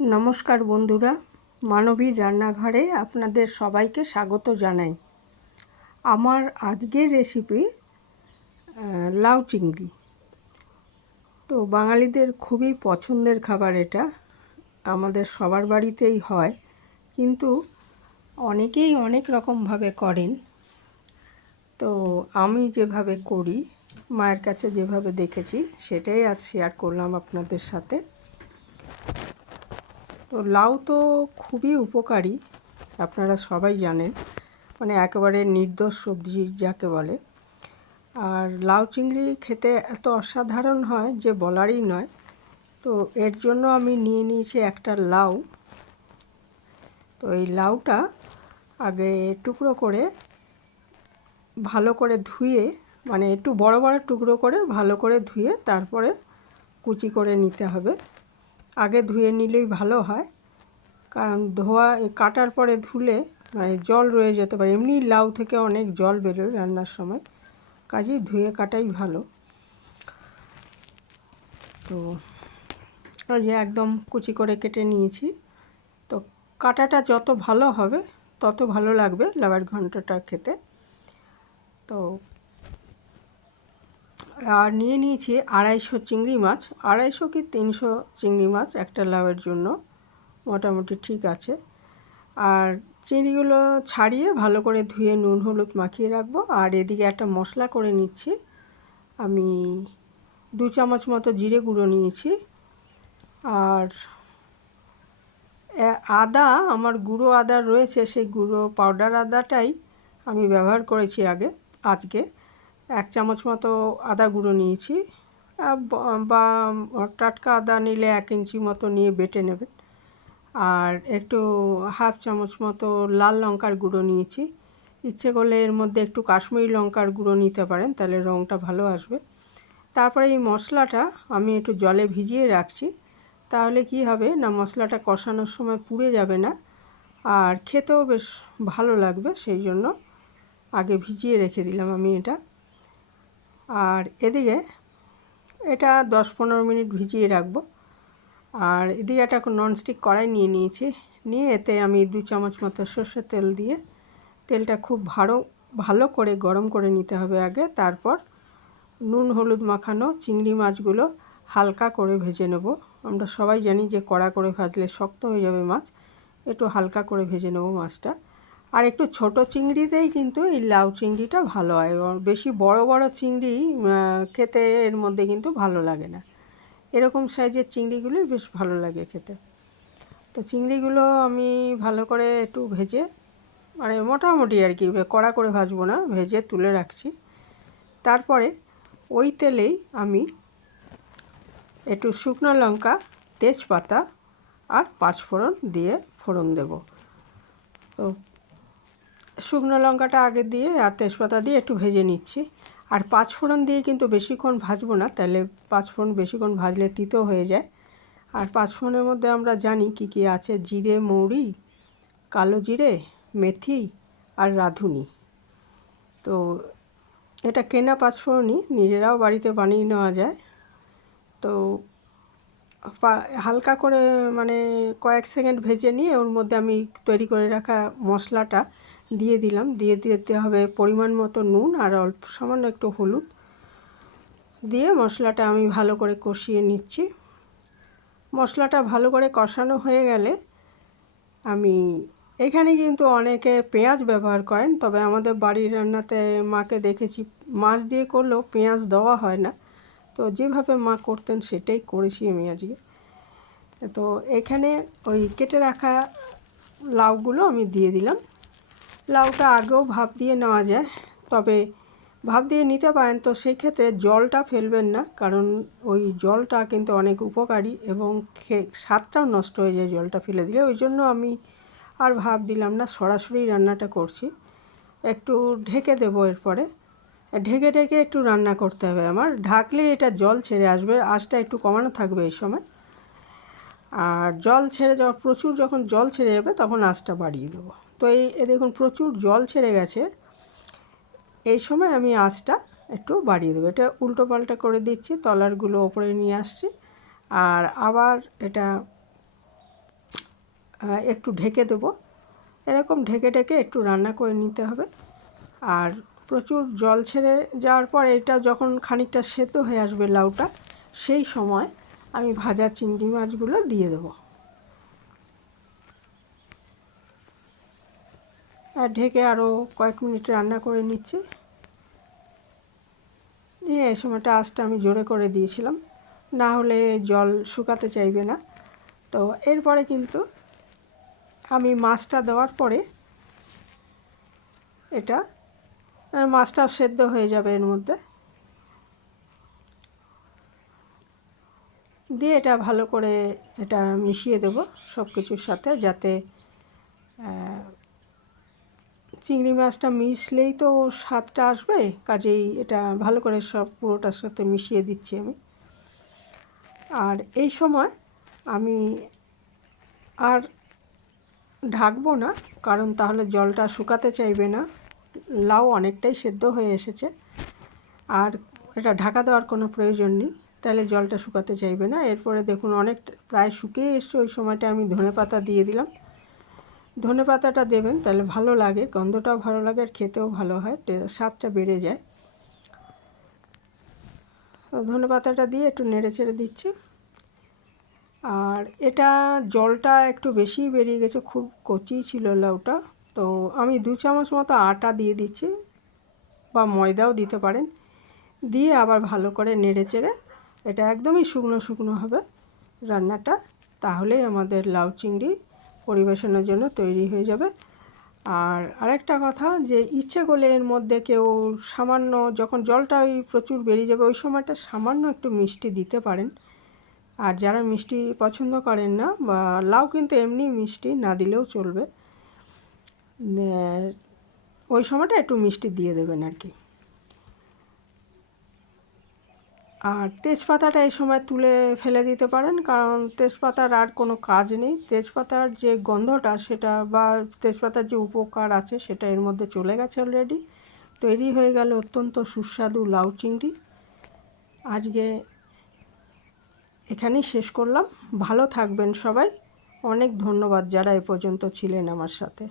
নমস্কার বন্ধুরা, মানবীর রান্নাঘরে আপনাদের সবাইকে স্বাগত জানাই। আমার আজকের রেসিপি লাউ চিংড়ি। তো বাঙালিদের খুবই পছন্দের খাবার এটা, আমাদের সবার বাড়িতেই হয়, কিন্তু অনেকেই অনেক রকমভাবে করেন। তো আমি যেভাবে করি, মায়ের কাছে যেভাবে দেখেছি, সেটাই আজ শেয়ার করলাম আপনাদের সাথে। তো লাউ তো খুবই উপকারী, আপনারা সবাই জানেন, মানে একেবারে নির্দোষ সবজি যাকে বলে। আর লাউ চিংড়ি খেতে এত অসাধারণ হয় যে বলারই নয়। তো এর জন্য আমি নিয়ে নিয়েছি একটা লাউ। তো এই লাউটা আগে টুকরো করে ভালো করে ধুয়ে, মানে একটু বড় বড় টুকরো করে ভালো করে ধুয়ে তারপরে কুচি করে নিতে হবে। আগে ধুয়ে নিলেই ভালো হয়, কারণ কাটার পরে ধুলে মানে জল রয়ে যেতে পারে। এমনি লাউ থেকে অনেক জল বেরোয় রান্নার সময়, কাজেই ধুয়ে কাটাই ভালো। তো যে একদম কুচি করে কেটে নিয়েছি। তো কাটাটা যত ভালো হবে তত ভালো লাগবে লাউয়ের ঘন্টটা খেতে। তো আর নিয়ে নিয়েছি 250 চিংড়ি মাছ, 250 কি 300 চিংড়ি মাছ একটা লাউয়ের জন্য মোটামুটি ঠিক আছে। আর চিংড়িগুলো ছাড়িয়ে ভালো করে ধুয়ে নুন হলুদ মাখিয়ে রাখবো। আর এদিকে একটা মশলা করে নিচ্ছি। আমি 2 চামচ মতো জিরে গুঁড়ো নিয়েছি। আর আদা, আমার গুঁড়ো আদা রয়েছে, সেই গুঁড়ো পাউডার আদাটাই আমি ব্যবহার করেছি আজকে 1 চামচ মতো আদা গুঁড়ো নিয়েছি। বা টাটকা আদা নিলে 1 ইঞ্চি মতো নিয়ে বেটে নেবেন। আর একটু 1/2 চামচ মতো লাল লঙ্কার গুঁড়ো নিয়েছি। ইচ্ছে করলে এর মধ্যে একটু কাশ্মীরি লঙ্কার গুঁড়ো নিতে পারেন, তাহলে রঙটা ভালো আসবে। তারপরে এই মশলাটা আমি একটু জলে ভিজিয়ে রাখছি, তাহলে কি হবে না, মশলাটা কষানোর সময় পুড়ে যাবে না, আর খেতেও বেশ ভালো লাগবে। সেই জন্য আগে ভিজিয়ে রেখে দিলাম আমি এটা। আর এদিকে এটা 10-15 মিনিট ভিজিয়ে রাখবো। আর এদিকে একটা ননস্টিক কড়াই নিয়ে নিয়েছি, নিয়ে এতে আমি 2 চামচ মতো সর্ষের তেল দিয়ে, তেলটা খুব ভালো করে গরম করে নিতে হবে আগে। তারপর নুন হলুদ মাখানো চিংড়ি মাছগুলো হালকা করে ভেজে নেব। আমরা সবাই জানি যে কড়া করে ভাজলে শক্ত হয়ে যাবে মাছ, একটু হালকা করে ভেজে নেব মাছটা। আর একটু ছোট চিংড়িতেই কিন্তু এই লাউ চিংড়িটা ভালো হয়, বেশি বড় বড় চিংড়ি খেতে এর মধ্যে কিন্তু ভালো লাগে না। এরকম সাইজের চিংড়িগুলোই বেশ ভালো লাগে খেতে। তো চিংড়িগুলো আমি ভালো করে একটু ভেজে, মানে মোটামুটি আর কি, কড়া করে ভাজবো না, ভেজে তুলে রাখছি। তারপরে ওই তেলেই আমি একটু শুকনো লঙ্কা, তেজপাতা আর 5 ফোড়ন দিয়ে ফোড়ন দেব। তো শুকনো লঙ্কাটা আগে দিয়ে আর তেজপাতা দিয়ে একটু ভেজে নিচ্ছি। আর 5 ফোড়ন দিয়ে কিন্তু বেশিক্ষণ ভাজবো না, তাহলে 5 ফোড়ন বেশিক্ষণ ভাজলে তিতো হয়ে যায়। আর 5 ফোড়নের মধ্যে আমরা জানি কি কি আছে: জিরে, মৌরি, কালো জিরে, মেথি আর রাঁধুনি। তো এটা কেনা 5 ফোড়নই, নিজেরাও বাড়িতে বানিয়ে নেওয়া যায়। তো হালকা করে মানে কয়েক সেকেন্ড ভেজে নিয়ে ওর মধ্যে আমি তৈরি করে রাখা মশলাটা দিয়ে দিলাম। দিয়ে দিতে হবে পরিমাণ মতো নুন আর অল্প সামান্য একটু হলুদ দিয়ে মশলাটা আমি ভালো করে কষিয়ে নিচ্ছি। মশলাটা ভালো করে কষানো হয়ে গেলে আমি এখানে কিন্তু অনেকে পেঁয়াজ ব্যবহার করেন, তবে আমাদের বাড়ির রান্নাতে মাকে দেখেছি মাছ দিয়ে করলেও পেঁয়াজ দেওয়া হয় না। তো যেভাবে মা করতেন সেটাই করেছি আমি আজকে। তো এখানে ওই কেটে রাখা লাউগুলো আমি দিয়ে দিলাম। লাউটা আগেও ভাপ দিয়ে নেওয়া যায়, তবে ভাপ দিয়ে নিতে পারেন, তো সেই ক্ষেত্রে জলটা ফেলবেন না, কারণ ওই জলটা কিন্তু অনেক উপকারী এবং স্বাদটাও নষ্ট হয়ে যায় জলটা ফেলে দিলে। ওই জন্য আমি আর ভাপ দিলাম না, সরাসরি রান্নাটা করছি। একটু ঢেকে দেবো, এরপরে ঢেকে ঢেকে একটু রান্না করতে হবে আমার, ঢাকলে এটা জল ছেড়ে আসবে, আঁচটা একটু কমানো থাকবে এই সময়। আর জল ছেড়ে যাওয়া, প্রচুর যখন জল ছেড়ে যাবে তখন আঁচটা বাড়িয়ে দেবো। তো এই দেখুন প্রচুর জল ছেড়ে গেছে, এই সময় আমি আঁচটা একটু বাড়িয়ে দেবো। এটা উল্টো পাল্টা করে দিচ্ছি, তলারগুলো ওপরে নিয়ে আসছি, আর আবার এটা একটু ঢেকে দেবো। এরকম ঢেকে ঢেকে একটু রান্না করে নিতে হবে। আর প্রচুর জল ছেড়ে যাওয়ার পর এটা যখন খানিকটা সেদ্ধ হয়ে আসবে লাউটা, সেই সময় আমি ভাজা চিংড়ি মাছগুলো দিয়ে দেবো। আর ঢেকে আরও কয়েক মিনিট রান্না করে নিচ্ছি। নিয়ে এই সময়টা আঁচটা আমি জোরে করে দিয়েছিলাম, না হলে জল শুকাতে চাইবে না। তো এরপরে কিন্তু আমি মাছটা দেওয়ার পরে এটা মাছটা সেদ্ধ হয়ে যাবে এর মধ্যে দিয়ে এটা ভালো করে এটা মিশিয়ে দেব সব কিছুর সাথে, যাতে চিংড়ি মাছটা মিশলেই তো স্বাদটা আসবে। কাজেই এটা ভালো করে সব পুরোটার সাথে মিশিয়ে দিচ্ছি আমি। আর এই সময় আমি আর ঢাকবো না, কারণ তাহলে জলটা শুকাতে চাইবে না। লাউ অনেকটাই সেদ্ধ হয়ে এসেছে, আর এটা ঢাকা দেওয়ার কোনো প্রয়োজন নেই, তাহলে জলটা শুকাতে চাইবে না। এরপরে দেখুন অনেক প্রায় শুকিয়ে এসছে, ওই সময়টা আমি ধনেপাতা দিয়ে দিলাম। ধনেপাতাটা দেবেন, তাহলে ভালো লাগে, গন্ধটাও ভালো লাগে আর খেতেও ভালো হয়, স্বাদটা বেড়ে যায়। ধনেপাতাটা দিয়ে একটু নেড়ে চেড়ে দিচ্ছি। আর এটা জলটা একটু বেশি বেরিয়ে গেছে, খুব কচি ছিল লাউটা। তো আমি 2 চামচ মতো আটা দিয়ে দিচ্ছি, বা ময়দাও দিতে পারেন। দিয়ে আবার ভালো করে নেড়ে চেড়ে এটা একদমই শুকনো শুকনো হবে রান্নাটা, তাহলেই আমাদের লাউ চিংড়ি পরিবেশনের জন্য তৈরি হয়ে যাবে। আর আরেকটা কথা, যে ইচ্ছে করলে এর মধ্যে কেউ সামান্য, যখন জলটা ওই প্রচুর বেরিয়ে যাবে ওই সময়টা সামান্য একটু মিষ্টি দিতে পারেন। আর যারা মিষ্টি পছন্দ করেন না, বা লাউ কিন্তু এমনি মিষ্টি, না দিলেও চলবে, ওই সময়টা একটু মিষ্টি দিয়ে দেবেন আর কি। আর তেজপাতাটা এই সময় তুলে ফেলে দিতে পারেন, কারণ তেজপাতার আর কোনো কাজ নেই। তেজপাতার যে গন্ধটা সেটা, বা তেজপাতার যে উপকার আছে সেটা এর মধ্যে চলে গেছে অলরেডি। তৈরি হয়ে গেল অত্যন্ত সুস্বাদু লাউ চিংড়ি। আজকে এখানেই শেষ করলাম। ভালো থাকবেন সবাই। অনেক ধন্যবাদ যারা এ পর্যন্ত ছিলেন আমার সাথে।